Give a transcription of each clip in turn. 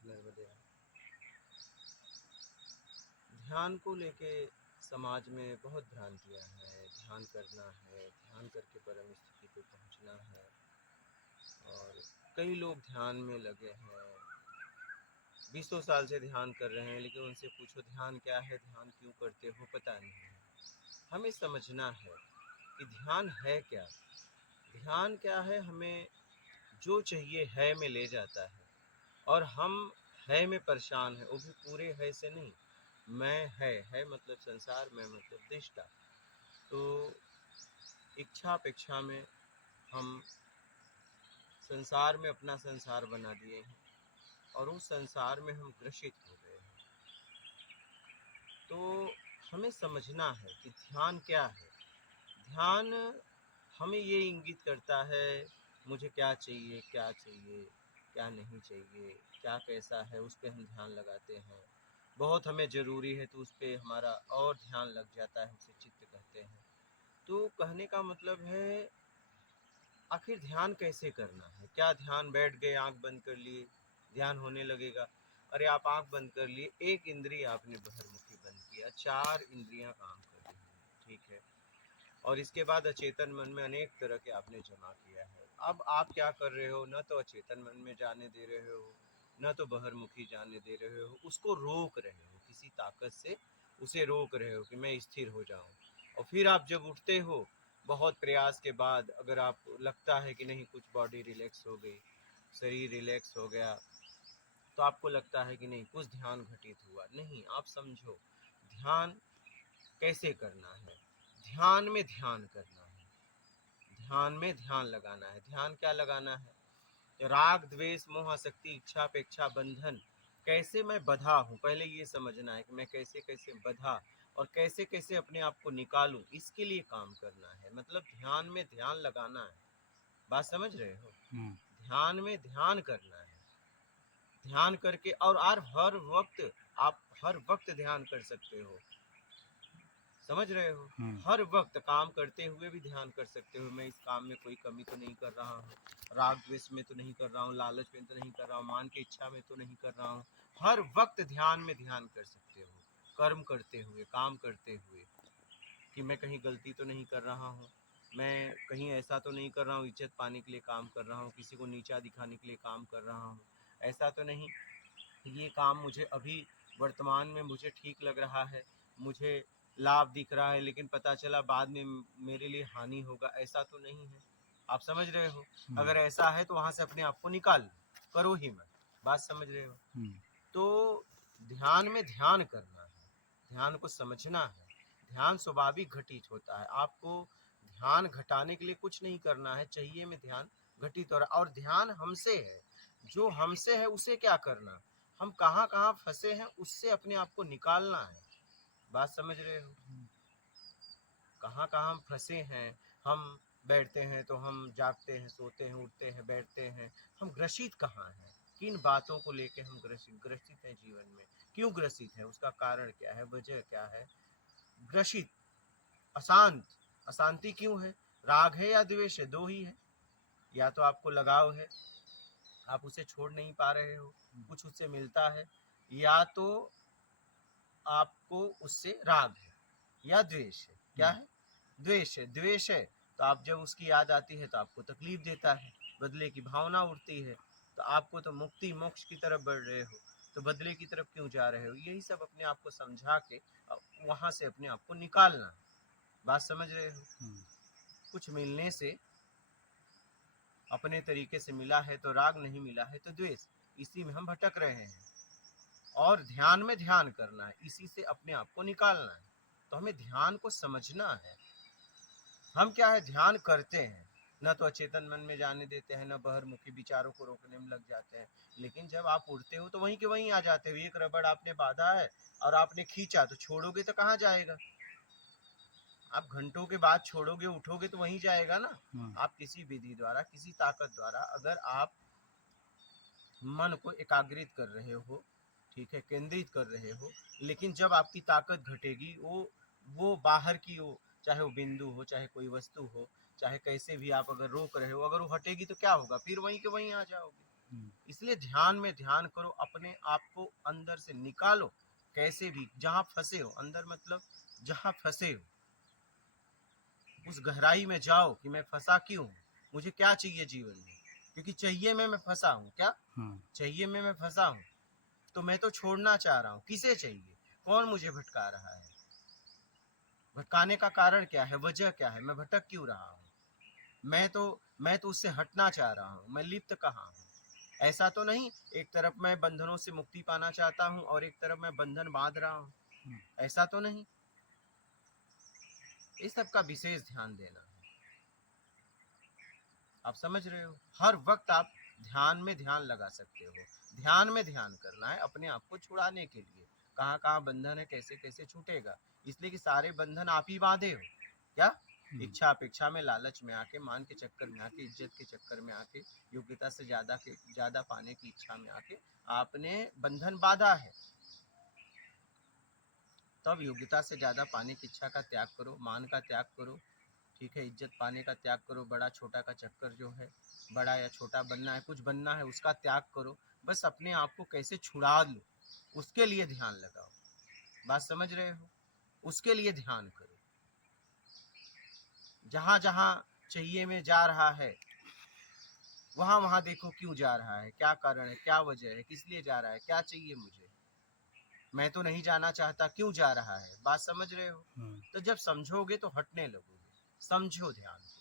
नर्मदे। ध्यान को लेके समाज में बहुत भ्रांतियाँ हैं। ध्यान करना है, ध्यान करके परम स्थिति पे पहुँचना है और कई लोग ध्यान में लगे हैं, बीसों साल से ध्यान कर रहे हैं, लेकिन उनसे पूछो ध्यान क्या है, ध्यान क्यों करते हो, पता नहीं है। हमें समझना है कि ध्यान है क्या। ध्यान क्या है, हमें जो चाहिए है में ले जाता है और हम है में परेशान है, वो भी पूरे है से नहीं। मैं है मतलब संसार, मैं मतलब दृष्टा। तो इच्छा अपेक्षा में हम संसार में अपना संसार बना दिए हैं और उस संसार में हम ग्रसित हो गए हैं। तो हमें समझना है कि ध्यान क्या है। ध्यान हमें ये इंगित करता है मुझे क्या चाहिए, क्या चाहिए, क्या नहीं चाहिए, क्या कैसा है, उस पर हम ध्यान लगाते हैं। बहुत हमें ज़रूरी है तो उस पर हमारा और ध्यान लग जाता है, उसे चित्त कहते हैं। तो कहने का मतलब है आखिर ध्यान कैसे करना है। क्या ध्यान बैठ गए आंख बंद कर लिए ध्यान होने लगेगा? अरे आप आंख बंद कर लिए, एक इंद्रिय आपने बहिर्मुखी बंद किया, 4 इंद्रियां काम कर रही हैं, ठीक है। और इसके बाद अचेतन मन में अनेक तरह के आपने जमा किया है। अब आप क्या कर रहे हो, न तो अचेतन मन में जाने दे रहे हो, न तो बहिर्मुखी जाने दे रहे हो, उसको रोक रहे हो, किसी ताकत से उसे रोक रहे हो कि मैं स्थिर हो जाऊं। और फिर आप जब उठते हो बहुत प्रयास के बाद, अगर आप लगता है कि नहीं कुछ बॉडी रिलैक्स हो गई, शरीर रिलैक्स हो गया, तो आपको लगता है कि नहीं कुछ ध्यान घटित हुआ। नहीं, आप समझो ध्यान कैसे करना है। ध्यान में ध्यान करना है, ध्यान में ध्यान लगाना है। ध्यान क्या लगाना है? राग द्वेष मोह आसक्ति इच्छा अपेक्षा बंधन कैसे मैं बधा हूँ, पहले ये समझना है कि मैं कैसे कैसे बधा और कैसे कैसे अपने आप को निकालूं, इसके लिए काम करना है। मतलब ध्यान में ध्यान लगाना है। बात समझ रहे हो? ध्यान में ध्यान करना है। ध्यान करके और हर वक्त, आप हर वक्त ध्यान कर सकते हो। समझ रहे हो? हर वक्त काम करते हुए भी ध्यान कर सकते हो। मैं इस काम में कोई कमी तो नहीं कर रहा हूँ, राग द्वेष में तो नहीं कर रहा हूँ, लालच में तो नहीं कर रहा हूँ, मान की इच्छा में तो नहीं कर रहा हूँ। हर वक्त ध्यान में ध्यान कर सकते हो, कर्म करते हुए, काम करते हुए, कि मैं कहीं गलती तो नहीं कर रहा हूँ, मैं कहीं ऐसा तो नहीं कर रहा हूँ इज्जत पाने के लिए काम कर रहा हूँ, किसी को नीचा दिखाने के लिए काम कर रहा हूँ, ऐसा तो नहीं ये काम मुझे अभी वर्तमान में मुझे ठीक लग रहा है, मुझे लाभ दिख रहा है, लेकिन पता चला बाद में मेरे लिए हानि होगा, ऐसा तो नहीं है। आप समझ रहे हो? अगर ऐसा है तो वहां से अपने आप को निकाल लो, करो ही मत। बात समझ रहे हो? तो ध्यान में ध्यान करना है, ध्यान को समझना है। ध्यान स्वाभाविक घटित होता है, आपको ध्यान घटाने के लिए कुछ नहीं करना है, चाहिए में ध्यान घटित हो रहा है। और ध्यान हमसे है, जो हमसे है उसे क्या करना, हम कहाँ कहाँ फंसे हैं उससे अपने आप को निकालना है। बात समझ रहे हो? कहाँ कहाँ हम फंसे हैं। हम बैठते हैं तो हम जागते हैं, सोते हैं, उठते हैं, बैठते हैं, हम ग्रसित कहाँ हैं, किन बातों को लेके हम ग्रसित हैं जीवन में, क्यों ग्रसित है, उसका कारण क्या है, वजह क्या है। ग्रसित, अशांत, अशांति क्यों है? राग है या द्वेष है? दो ही है। या तो आपको लगाव है, आप उसे छोड़ नहीं पा रहे हो, कुछ उससे मिलता है, या तो आपको उससे राग है या द्वेष है। क्या है? द्वेष है। द्वेष है तो आप जब उसकी याद आती है तो आपको तकलीफ देता है, बदले की भावना उठती है, तो आपको तो मुक्ति मोक्ष की तरफ बढ़ रहे हो, तो बदले की तरफ क्यों जा रहे हो? यही सब अपने आप को समझा के वहां से अपने आप को निकालना है। बात समझ रहे हो? कुछ मिलने से, अपने तरीके से मिला है तो राग, नहीं मिला है तो द्वेष, इसी में हम भटक रहे हैं। और ध्यान में ध्यान करना है, इसी से अपने आप को निकालना है। तो हमें ध्यान को समझना है। हम क्या है, ध्यान करते हैं, न तो अचेतन मन में जाने देते हैं, न बहिर्मुखी विचारों को रोकने में लग जाते हैं। लेकिन जब आप उड़ते हो तो वहीं के वहीं आ जाते हो। एक रबड़ आपने बांधा है और आपने खींचा, तो छोड़ोगे तो कहाँ जाएगा? आप घंटों के बाद छोड़ोगे, उठोगे तो वहीं जाएगा ना। आप किसी विधि द्वारा, किसी ताकत द्वारा अगर आप मन को एकाग्रित कर रहे हो, ठीक है, केंद्रित कर रहे हो, लेकिन जब आपकी ताकत घटेगी, वो बाहर की हो, चाहे वो बिंदु हो, चाहे कोई वस्तु हो, चाहे कैसे भी आप अगर रोक रहे हो, अगर वो हटेगी तो क्या होगा? फिर वहीं के वहीं आ जाओगे। इसलिए ध्यान में ध्यान करो, अपने आप को अंदर से निकालो, कैसे भी जहां फंसे हो, अंदर मतलब जहां फंसे हो उस गहराई में जाओ कि मैं फंसा क्यों हूं, मुझे क्या चाहिए जीवन में, क्योंकि चाहिए में मैं फंसा हूं। क्या चाहिए में मैं फंसा हूं, तो मैं तो छोड़ना चाह रहा हूं। किसे चाहिए, कौन मुझे भटका रहा है, भटकाने का कारण क्या है, वजह क्या है, मैं भटक क्यों रहा हूँ, मैं तो उससे हटना चाह रहा हूँ, मैं लिप्त कहाँ हूँ। ऐसा तो नहीं एक तरफ मैं बंधनों से मुक्ति पाना चाहता हूँ और एक तरफ मैं बंधन बांध रहा हूँ, ऐसा तो नहीं। इस सब का विशेष ध्यान देना है। आप समझ रहे हो, हर वक्त आप ध्यान में ध्यान लगा सकते हो। ध्यान में ध्यान करना है अपने आप को छुड़ाने के लिए। कहाँ कहाँ बंधन है, कैसे कैसे छूटेगा, इसलिए कि सारे बंधन आप ही बांधे हो। क्या इच्छा अपेक्षा में, लालच में आके, मान के चक्कर में आके, इज्जत के चक्कर में आके, योग्यता से ज्यादा पाने की इच्छा में आके आपने बंधन बांधा है। तब योग्यता से ज्यादा पाने की इच्छा का त्याग करो, मान का त्याग करो, ठीक है, इज्जत पाने का त्याग करो, बड़ा छोटा का चक्कर जो है, बड़ा या छोटा बनना है, कुछ बनना है, उसका त्याग करो। बस अपने आप को कैसे छुड़ा लो, उसके लिए ध्यान लगाओ। बात समझ रहे हो, उसके लिए ध्यान करो। जहां जहां चाहिए में जा रहा है वहां वहां देखो क्यों जा रहा है, क्या कारण है, क्या वजह है, किस लिए जा रहा है, क्या चाहिए मुझे, मैं तो नहीं जाना चाहता, क्यों जा रहा है। बात समझ रहे हो। तो जब समझोगे तो हटने लगोगे। समझो ध्यान को,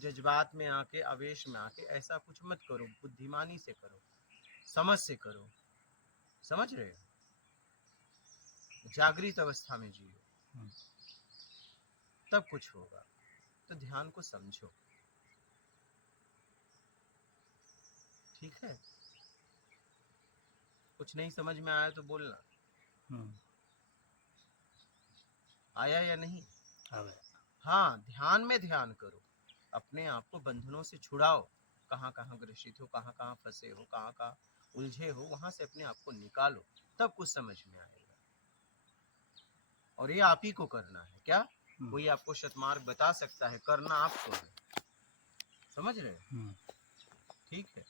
जज्बात में आके, आवेश में आके ऐसा कुछ मत करो, बुद्धिमानी से करो, समझ से करो। समझ रहे हो, जागृत अवस्था में जियो, तब कुछ होगा। तो ध्यान को समझो, ठीक है। कुछ नहीं समझ में आया तो बोलना, आया या नहीं। हाँ, ध्यान में ध्यान करो, अपने आप को बंधनों से छुड़ाओ। कहाँ कहाँ ग्रसित हो, कहाँ कहाँ फंसे हो, कहाँ कहाँ उलझे हो, वहां से अपने आप को निकालो, तब कुछ समझ में आएगा। और ये आप ही को करना है। क्या कोई आपको शतमार्ग बता सकता है, करना आपको है। समझ रहे हो, ठीक है।